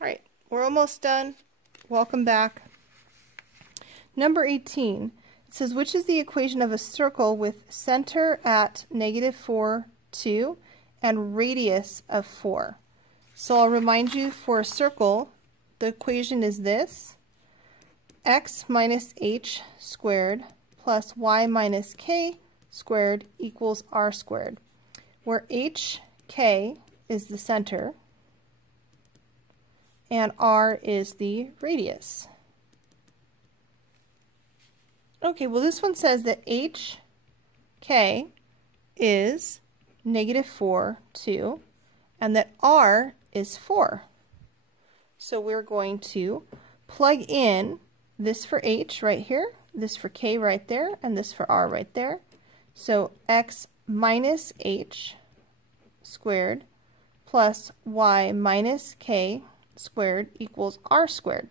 All right, we're almost done. Welcome back. Number 18, it says, which is the equation of a circle with center at -4, 2, and radius of 4? So I'll remind you, for a circle, the equation is this: x minus h squared plus y minus k squared equals r squared, where hk is the center and r is the radius. Okay, well this one says that hk is -4, 2, and that r is 4. So we're going to plug in this for h right here, this for k right there, and this for r right there. So x minus h squared plus y minus k squared equals r squared.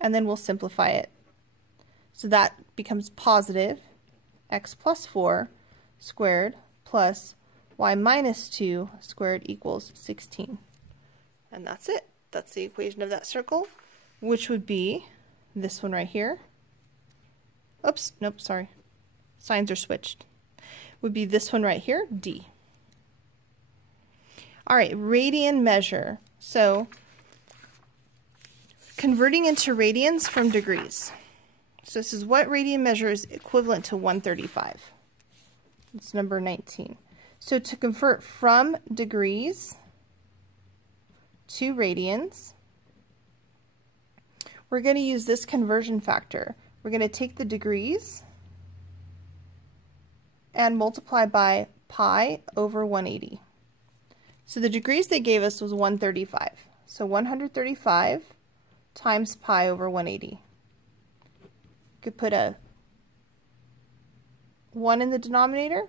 And then we'll simplify it. So that becomes positive x plus 4 squared plus y minus 2 squared equals 16. And that's it. That's the equation of that circle, which would be this one right here. Oops, nope, sorry. Signs are switched. Would be this one right here, D. All right, radian measure. So converting into radians from degrees. So this is what radian measure is equivalent to 135. It's number 19. So to convert from degrees to radians, we're going to use this conversion factor. We're going to take the degrees and multiply by pi over 180. So the degrees they gave us was 135. So 135 times pi over 180. Could put a 1 in the denominator.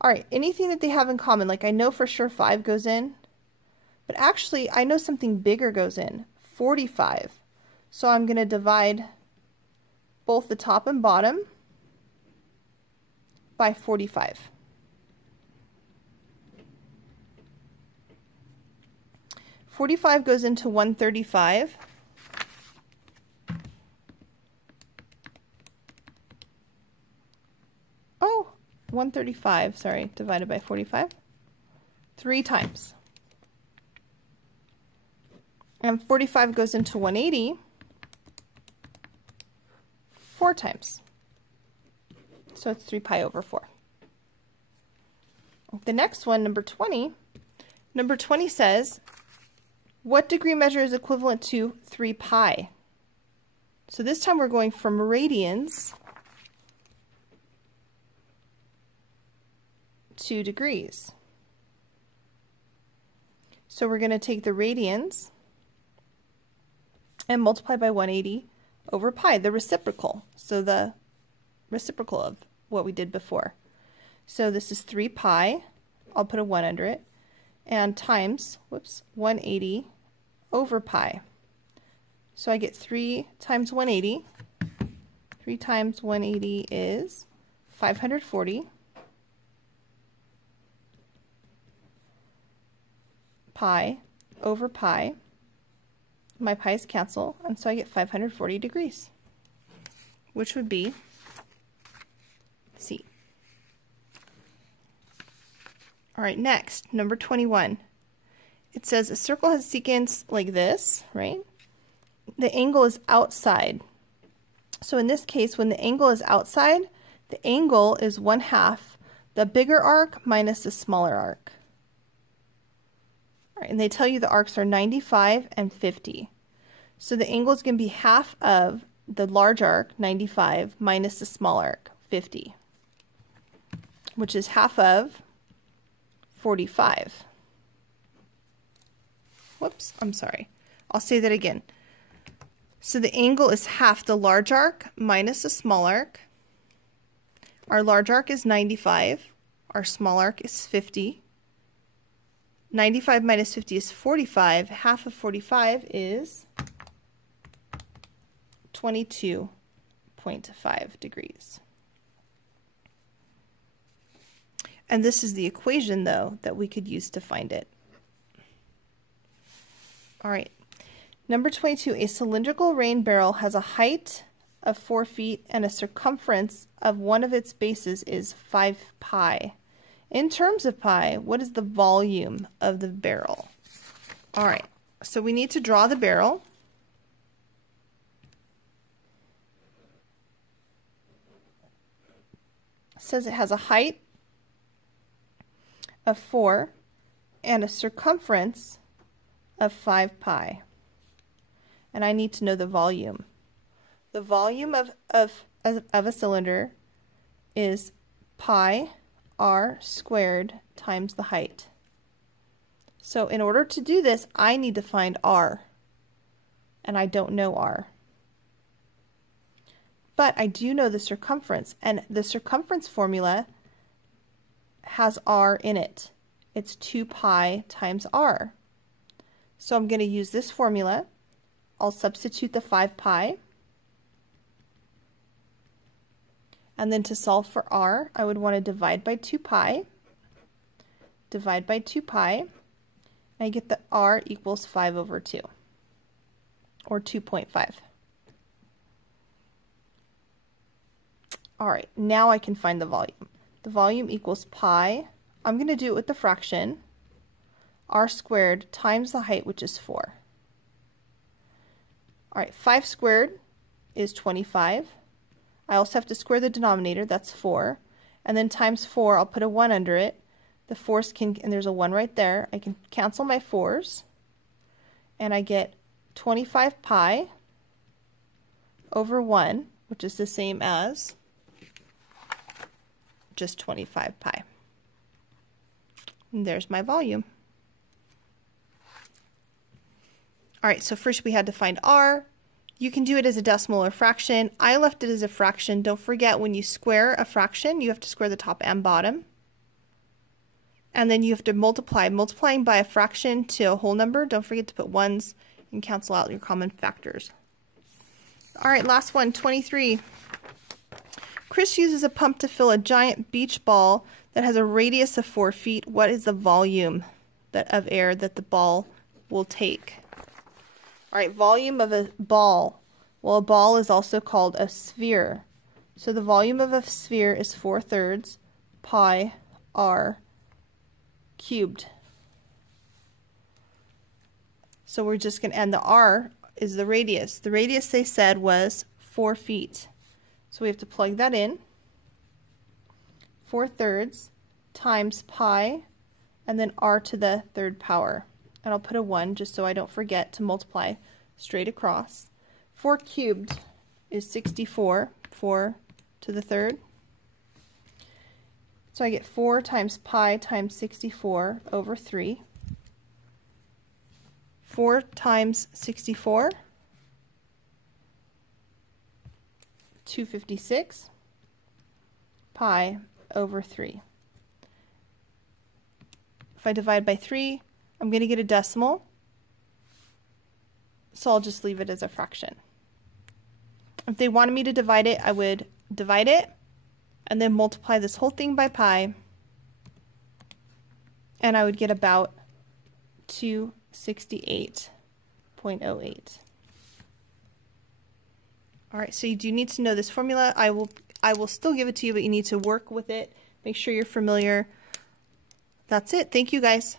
All right, anything that they have in common, like I know for sure 5 goes in, but actually I know something bigger goes in, 45. So I'm going to divide both the top and bottom by 45. $45 goes into 135. Oh, 135, sorry, divided by 45. 3 times. And 45 goes into 180 4 times. So it's 3 pi over 4. The next one, number 20. Number 20 says, what degree measure is equivalent to 3 pi? So this time we're going from radians to degrees. So we're going to take the radians and multiply by 180 over pi, the reciprocal. So the reciprocal of what we did before. So this is 3 pi, I'll put a 1 under it, and times, 180 over pi. So I get 3 times 180. 3 times 180 is 540. Pi over pi. My pi's cancel, and so I get 540 degrees, which would be C. All right, next, number 21. It says a circle has secants like this, right? The angle is outside. So in this case, when the angle is outside, the angle is 1/2 the bigger arc minus the smaller arc. All right, and they tell you the arcs are 95 and 50. So the angle is going to be half of the large arc, 95, minus the small arc, 50, which is half of 45. Whoops, I'm sorry. I'll say that again. So the angle is half the large arc minus the small arc. Our large arc is 95. Our small arc is 50. 95 minus 50 is 45. Half of 45 is 22.5 degrees. And this is the equation, though, that we could use to find it. All right. Number 22, a cylindrical rain barrel has a height of 4 feet and a circumference of one of its bases is 5 pi. In terms of pi, what is the volume of the barrel? All right, so we need to draw the barrel. It says it has a height of 4 and a circumference of 5 pi. And I need to know the volume. The volume of a cylinder is pi r squared times the height. So in order to do this, I need to find r, and I don't know r. But I do know the circumference, and the circumference formula has r in it. It's 2 pi times r. So I'm going to use this formula. I'll substitute the 5 pi. And then to solve for r, I would want to divide by 2 pi. Divide by 2 pi. And I get that r equals 5 over 2, or 2.5. All right, now I can find the volume. The volume equals pi. I'm going to do it with the fraction, r squared times the height, which is 4. All right, 5 squared is 25. I also have to square the denominator, that's 4. And then times 4, I'll put a 1 under it. The 4's can, and there's a 1 right there. I can cancel my 4's. And I get 25 pi over 1, which is the same as just 25 pi. And there's my volume. All right, so first we had to find r. You can do it as a decimal or fraction. I left it as a fraction. Don't forget, when you square a fraction, you have to square the top and bottom. And then you have to multiply. Multiplying by a fraction to a whole number, don't forget to put ones and cancel out your common factors. All right, last one, 23. Chris uses a pump to fill a giant beach ball that has a radius of 4 feet. What is the volume of air that the ball will take? All right, volume of a ball. Well, a ball is also called a sphere. So the volume of a sphere is 4/3 pi r cubed. So we're just going to, and the r is the radius. The radius, they said, was 4 feet. So we have to plug that in. 4/3 times pi, and then r to the 3rd power. And I'll put a 1 just so I don't forget to multiply straight across. 4 cubed is 64, 4 to the 3rd. So I get 4 times pi times 64 over 3. 4 times 64, 256, pi over 3. If I divide by 3, I'm going to get a decimal, so I'll just leave it as a fraction. If they wanted me to divide it, I would divide it and then multiply this whole thing by pi, and I would get about 268.08. All right, so you do need to know this formula. I will still give it to you, but you need to work with it. Make sure you're familiar. That's it. Thank you, guys.